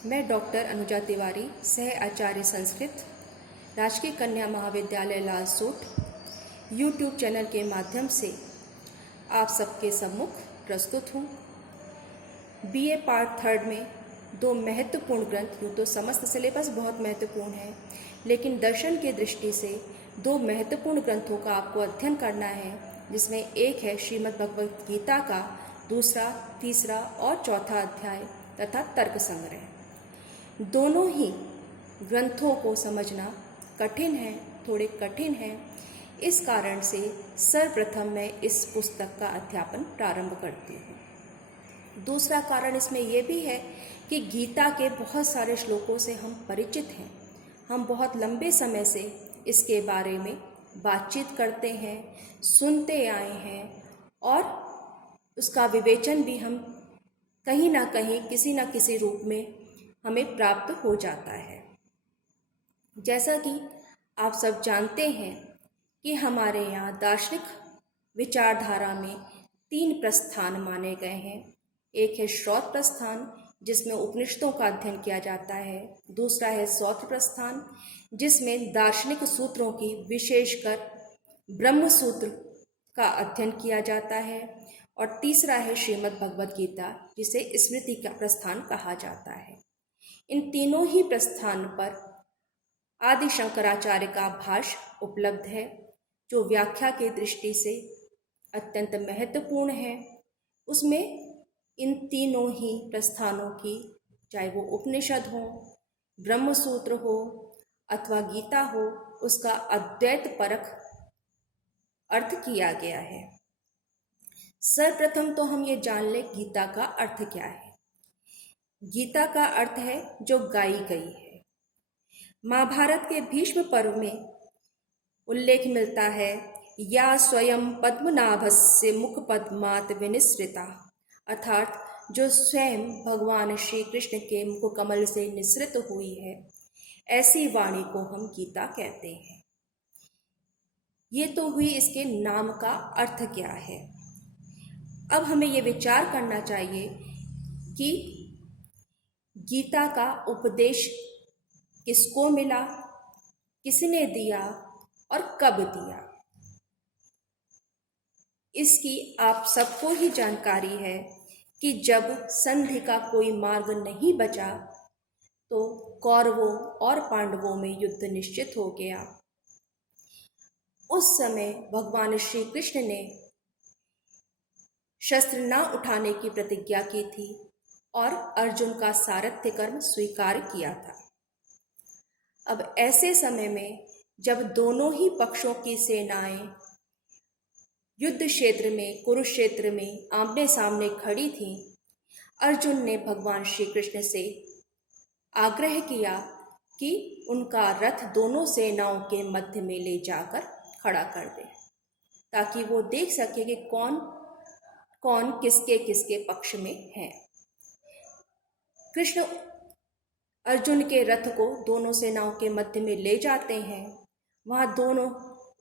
मैं डॉक्टर अनुजा तिवारी, सह आचार्य संस्कृत, राजकीय कन्या महाविद्यालय लालसोट यूट्यूब चैनल के माध्यम से आप सबके सम्मुख प्रस्तुत हूँ। बीए पार्ट थर्ड में दो महत्वपूर्ण ग्रंथ, यूँ तो समस्त सिलेबस बहुत महत्वपूर्ण है, लेकिन दर्शन की दृष्टि से दो महत्वपूर्ण ग्रंथों का आपको अध्ययन करना है, जिसमें एक है श्रीमद् भगवद गीता का दूसरा, तीसरा और चौथा अध्याय तथा तर्क संग्रह। दोनों ही ग्रंथों को समझना कठिन है, थोड़े कठिन है। इस कारण से सर्वप्रथम मैं इस पुस्तक का अध्यापन प्रारंभ करती हूँ। दूसरा कारण इसमें यह भी है कि गीता के बहुत सारे श्लोकों से हम परिचित हैं। हम बहुत लंबे समय से इसके बारे में बातचीत करते हैं, सुनते आए हैं और उसका विवेचन भी हम कहीं ना कहीं किसी न किसी रूप में हमें प्राप्त हो जाता है। जैसा कि आप सब जानते हैं कि हमारे यहाँ दार्शनिक विचारधारा में 3 प्रस्थान माने गए हैं। एक है श्रौत प्रस्थान, जिसमें उपनिषदों का अध्ययन किया जाता है। दूसरा है सौत्र प्रस्थान, जिसमें दार्शनिक सूत्रों की, विशेषकर ब्रह्म सूत्र का अध्ययन किया जाता है। और तीसरा है श्रीमद् भगवद गीता, जिसे स्मृति का प्रस्थान कहा जाता है। इन तीनों ही प्रस्थान पर आदि शंकराचार्य का भाष्य उपलब्ध है, जो व्याख्या की दृष्टि से अत्यंत महत्वपूर्ण है। उसमें इन तीनों ही प्रस्थानों की, चाहे वो उपनिषद हो, ब्रह्मसूत्र हो अथवा गीता हो, उसका अद्वैत परख अर्थ किया गया है। सर्वप्रथम तो हम ये जान लें गीता का अर्थ क्या है। गीता का अर्थ है जो गाई गई है। महाभारत के भीष्म पर्व में उल्लेख मिलता है, या स्वयं पद्मनाभस्य मुख पद्मात विनिसृता, अर्थात जो स्वयं भगवान श्री कृष्ण के मुख कमल से निसृत हुई है, ऐसी वाणी को हम गीता कहते हैं। ये तो हुई इसके नाम का अर्थ क्या है। अब हमें ये विचार करना चाहिए कि गीता का उपदेश किसको मिला, किसने दिया और कब दिया। इसकी आप सबको ही जानकारी है कि जब संधि का कोई मार्ग नहीं बचा तो कौरवों और पांडवों में युद्ध निश्चित हो गया। उस समय भगवान श्री कृष्ण ने शस्त्र न उठाने की प्रतिज्ञा की थी और अर्जुन का सारथ्य कर्म स्वीकार किया था। अब ऐसे समय में जब दोनों ही पक्षों की सेनाएं युद्ध क्षेत्र में, कुरुक्षेत्र में आमने सामने खड़ी थीं, अर्जुन ने भगवान श्री कृष्ण से आग्रह किया कि उनका रथ दोनों सेनाओं के मध्य में ले जाकर खड़ा कर दे, ताकि वो देख सके कि कौन कौन किसके किसके पक्ष में है। कृष्ण अर्जुन के रथ को दोनों सेनाओं के मध्य में ले जाते हैं। वहां दोनों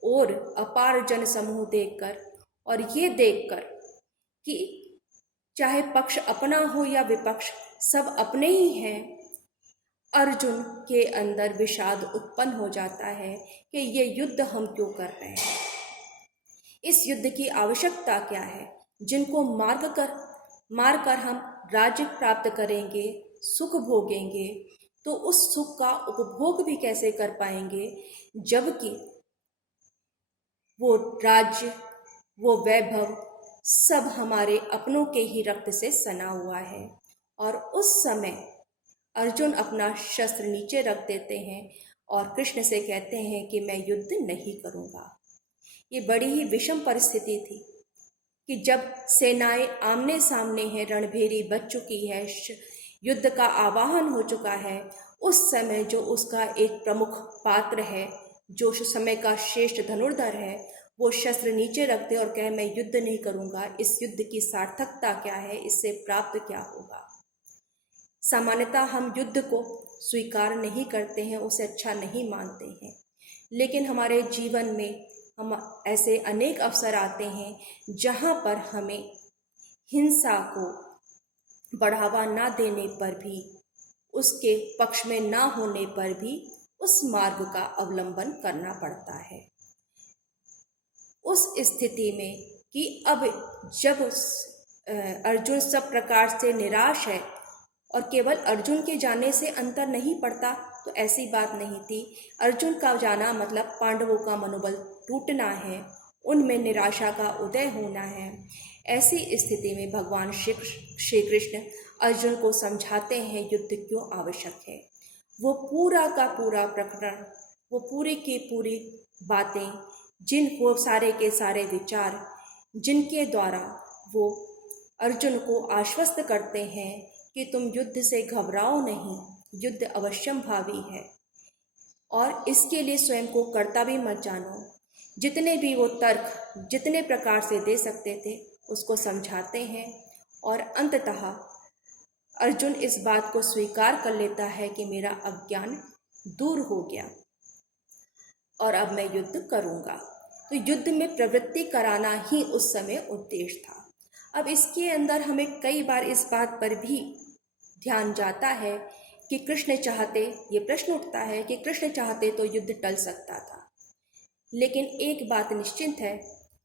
ओर अपार जन समूह देखकर और ये देखकर कि चाहे पक्ष अपना हो या विपक्ष, सब अपने ही हैं, अर्जुन के अंदर विषाद उत्पन्न हो जाता है कि ये युद्ध हम क्यों कर रहे हैं, इस युद्ध की आवश्यकता क्या है। जिनको मारकर हम राज्य प्राप्त करेंगे, सुख भोगेंगे, तो उस सुख का उपभोग भी कैसे कर पाएंगे, जबकि वो राज्य, वो वैभव सब हमारे अपनों के ही रक्त से सना हुआ है। और उस समय अर्जुन अपना शस्त्र नीचे रख देते हैं और कृष्ण से कहते हैं कि मैं युद्ध नहीं करूँगा। ये बड़ी ही विषम परिस्थिति थी कि जब सेनाएं आमने सामने हैं, रणभेरी बच चुकी है, युद्ध का आवाहन हो चुका है, उस समय जो उसका एक प्रमुख पात्र है, जो समय का श्रेष्ठ धनुर्धर है, वो शस्त्र नीचे रख दे और कहे मैं युद्ध नहीं करूँगा। इस युद्ध की सार्थकता क्या है, इससे प्राप्त क्या होगा। सामान्यतः हम युद्ध को स्वीकार नहीं करते हैं, उसे अच्छा नहीं मानते हैं, लेकिन हमारे जीवन में हम ऐसे अनेक अवसर आते हैं जहाँ पर हमें हिंसा को बढ़ावा ना देने पर भी उसके पक्ष में ना होने पर भी उस मार्ग का अवलंबन करना पड़ता है। उस स्थिति में कि अब जब अर्जुन सब प्रकार से निराश है और केवल अर्जुन के जाने से अंतर नहीं पड़ता, तो ऐसी बात नहीं थी। अर्जुन का जाना मतलब पांडवों का मनोबल टूटना है, उनमें निराशा का उदय होना है। ऐसी स्थिति में भगवान श्री कृष्ण अर्जुन को समझाते हैं युद्ध क्यों आवश्यक है। वो पूरा का पूरा प्रकरण, वो पूरी की पूरी बातें, वो सारे के सारे विचार जिनके द्वारा वो अर्जुन को आश्वस्त करते हैं कि तुम युद्ध से घबराओ नहीं, युद्ध अवश्यम भावी है और इसके लिए स्वयं को कर्ता भी मत जानो। जितने भी वो तर्क जितने प्रकार से दे सकते थे उसको समझाते हैं और अंततः अर्जुन इस बात को स्वीकार कर लेता है कि मेरा अज्ञान दूर हो गया और अब मैं युद्ध करूंगा। तो युद्ध में प्रवृत्ति कराना ही उस समय उद्देश्य था। अब इसके अंदर हमें कई बार इस बात पर भी ध्यान जाता है कि कृष्ण चाहते, ये प्रश्न उठता है कि कृष्ण चाहते तो युद्ध टल सकता था। लेकिन एक बात निश्चित है,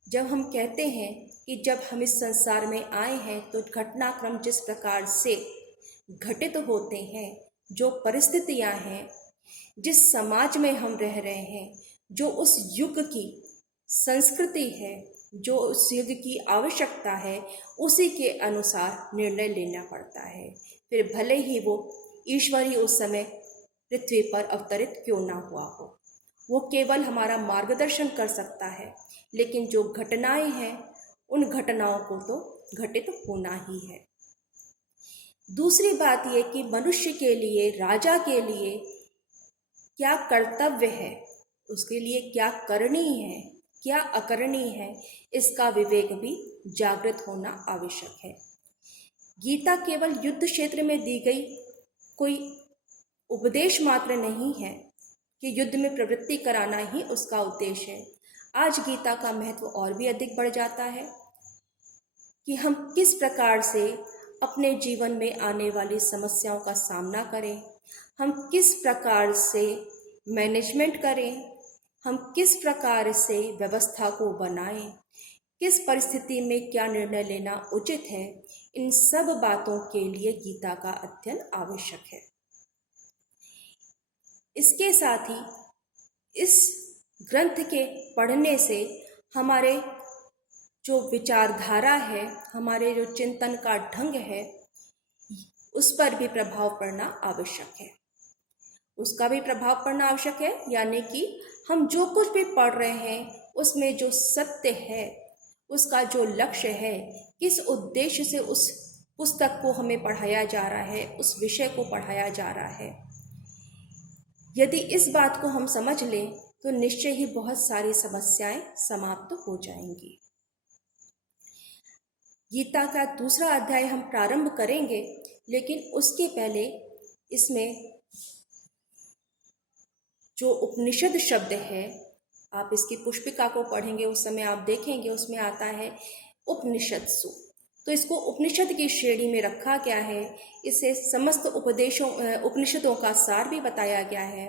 जब हम कहते हैं कि जब हम इस संसार में आए हैं तो घटनाक्रम जिस प्रकार से घटित होते हैं, जो परिस्थितियां हैं, जिस समाज में हम रह रहे हैं, जो उस युग की संस्कृति है, जो उस युग की आवश्यकता है, उसी के अनुसार निर्णय लेना पड़ता है। फिर भले ही वो ईश्वर ही उस समय पृथ्वी पर अवतरित क्यों ना हुआ हो, वो केवल हमारा मार्गदर्शन कर सकता है, लेकिन जो घटनाएं हैं उन घटनाओं को तो घटित होना ही है। दूसरी बात ये कि मनुष्य के लिए, राजा के लिए क्या कर्तव्य है, उसके लिए क्या करनी है, क्या अकरणी है, इसका विवेक भी जागृत होना आवश्यक है। गीता केवल युद्ध क्षेत्र में दी गई कोई उपदेश मात्र नहीं है कि युद्ध में प्रवृत्ति कराना ही उसका उद्देश्य है। आज गीता का महत्व और भी अधिक बढ़ जाता है कि हम किस प्रकार से अपने जीवन में आने वाली समस्याओं का सामना करें, हम किस प्रकार से मैनेजमेंट करें, हम किस प्रकार से व्यवस्था को बनाएं, किस परिस्थिति में क्या निर्णय लेना उचित है, इन सब बातों के लिए गीता का अध्ययन आवश्यक है। इसके साथ ही इस ग्रंथ के पढ़ने से हमारे जो विचारधारा है, हमारे जो चिंतन का ढंग है, उस पर भी प्रभाव पड़ना आवश्यक है, उसका भी प्रभाव पड़ना आवश्यक है। यानी कि हम जो कुछ भी पढ़ रहे हैं उसमें जो सत्य है, उसका जो लक्ष्य है, किस उद्देश्य से उस पुस्तक को हमें पढ़ाया जा रहा है, उस विषय को पढ़ाया जा रहा है, यदि इस बात को हम समझ लें तो निश्चय ही बहुत सारी समस्याएं समाप्त हो जाएंगी। गीता का दूसरा अध्याय हम प्रारंभ करेंगे, लेकिन उसके पहले इसमें जो उपनिषद शब्द है, आप इसकी पुष्पिका को पढ़ेंगे उस समय आप देखेंगे उसमें आता है उपनिषत्सु। तो इसको उपनिषद की श्रेणी में रखा गया है। इसे समस्त उपनिषदों का सार भी बताया गया है।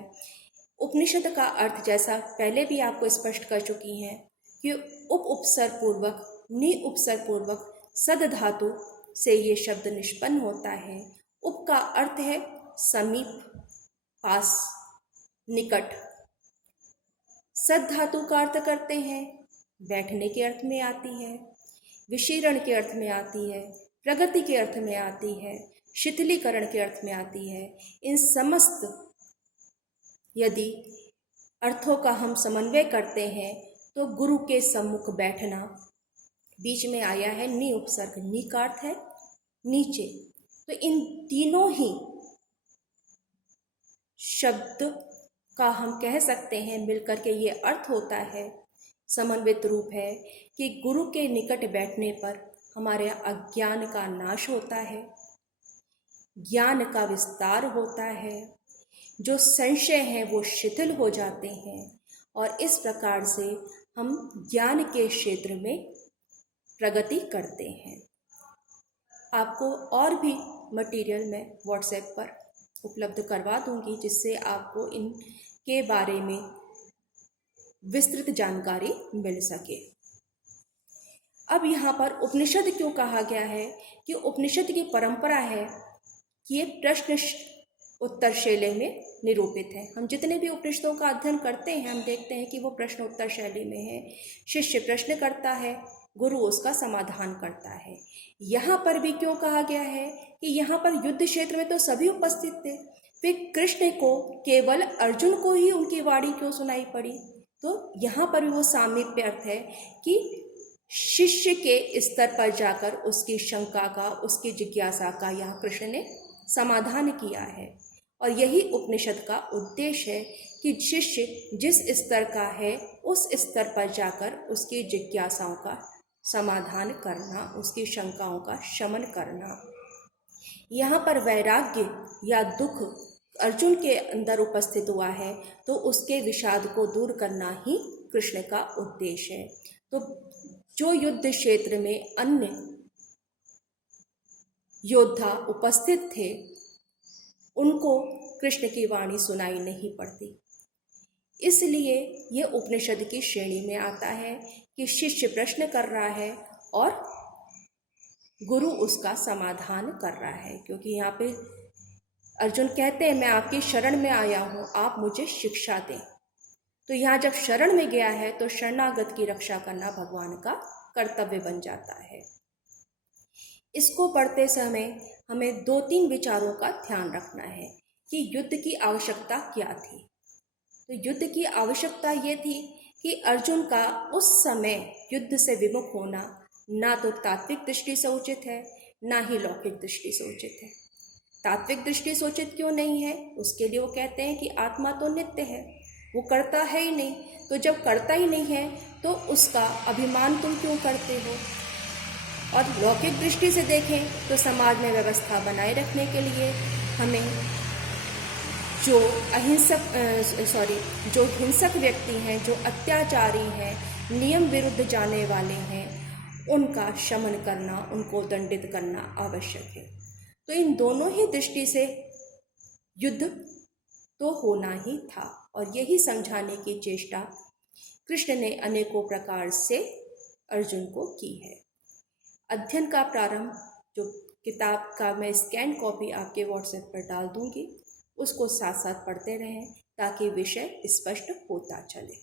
उपनिषद का अर्थ जैसा पहले भी आपको स्पष्ट कर चुकी हैं कि उपसर्ग पूर्वक, नि उपसर्ग पूर्वक सद धातु से ये शब्द निष्पन्न होता है। उप का अर्थ है समीप, पास, निकट। सद धातु का अर्थ करते हैं बैठने के अर्थ में आती है, विशीर्ण के अर्थ में आती है, प्रगति के अर्थ में आती है, शिथिलीकरण के अर्थ में आती है। इन समस्त यदि अर्थों का हम समन्वय करते हैं तो गुरु के सम्मुख बैठना, बीच में आया है नि उपसर्ग, नि का अर्थ है नीचे। तो इन तीनों ही शब्द का हम कह सकते हैं मिलकर के ये अर्थ होता है, समन्वित रूप है कि गुरु के निकट बैठने पर हमारे अज्ञान का नाश होता है, ज्ञान का विस्तार होता है, जो संशय हैं वो शिथिल हो जाते हैं और इस प्रकार से हम ज्ञान के क्षेत्र में प्रगति करते हैं। आपको और भी मटेरियल मैं व्हाट्सएप पर उपलब्ध करवा दूंगी, जिससे आपको इनके बारे में विस्तृत जानकारी मिल सके। अब यहाँ पर उपनिषद क्यों कहा गया है कि उपनिषद की परंपरा है कि ये प्रश्न उत्तर शैली में निरूपित है। हम जितने भी उपनिषदों का अध्ययन करते हैं, हम देखते हैं कि वो प्रश्न उत्तर शैली में है। शिष्य प्रश्न करता है, गुरु उसका समाधान करता है। यहाँ पर भी क्यों कहा गया है कि यहाँ पर युद्ध क्षेत्र में तो सभी उपस्थित थे, फिर कृष्ण को केवल अर्जुन को ही उनकी वाणी क्यों सुनाई पड़ी? तो यहाँ पर भी वो सामीप्य अर्थ है कि शिष्य के स्तर पर जाकर उसकी शंका का, उसकी जिज्ञासा का यहाँ कृष्ण ने समाधान किया है। और यही उपनिषद का उद्देश्य है कि शिष्य जिस स्तर का है उस स्तर पर जाकर उसकी जिज्ञासाओं का समाधान करना, उसकी शंकाओं का शमन करना। यहाँ पर वैराग्य या दुख अर्जुन के अंदर उपस्थित हुआ है तो उसके विषाद को दूर करना ही कृष्ण का उद्देश्य है। तो जो युद्ध क्षेत्र में अन्य योद्धा उपस्थित थे उनको कृष्ण की वाणी सुनाई नहीं पड़ती, इसलिए ये उपनिषद की श्रेणी में आता है कि शिष्य प्रश्न कर रहा है और गुरु उसका समाधान कर रहा है। क्योंकि यहाँ पे अर्जुन कहते हैं मैं आपकी शरण में आया हूँ, आप मुझे शिक्षा दें। तो यहाँ जब शरण में गया है तो शरणागत की रक्षा करना भगवान का कर्तव्य बन जाता है। इसको पढ़ते समय हमें 2-3 विचारों का ध्यान रखना है कि युद्ध की आवश्यकता क्या थी। तो युद्ध की आवश्यकता ये थी कि अर्जुन का उस समय युद्ध से विमुख होना ना तो तात्विक दृष्टि से उचित है, ना ही लौकिक दृष्टि से उचित है। तात्विक दृष्टि से उचित क्यों नहीं है? उसके लिए वो कहते हैं कि आत्मा तो नित्य है, वो करता है ही नहीं। तो जब करता ही नहीं है तो उसका अभिमान तुम क्यों करते हो? और लौकिक दृष्टि से देखें तो समाज में व्यवस्था बनाए रखने के लिए हमें जो हिंसक व्यक्ति हैं, जो अत्याचारी हैं, नियम विरुद्ध जाने वाले हैं, उनका शमन करना, उनको दंडित करना आवश्यक है। तो इन दोनों ही दृष्टि से युद्ध तो होना ही था और यही समझाने की चेष्टा कृष्ण ने अनेकों प्रकार से अर्जुन को की है। अध्ययन का प्रारंभ जो किताब का मैं स्कैन कॉपी आपके व्हाट्सएप पर डाल दूंगी, उसको साथ साथ पढ़ते रहें ताकि विषय स्पष्ट होता चले।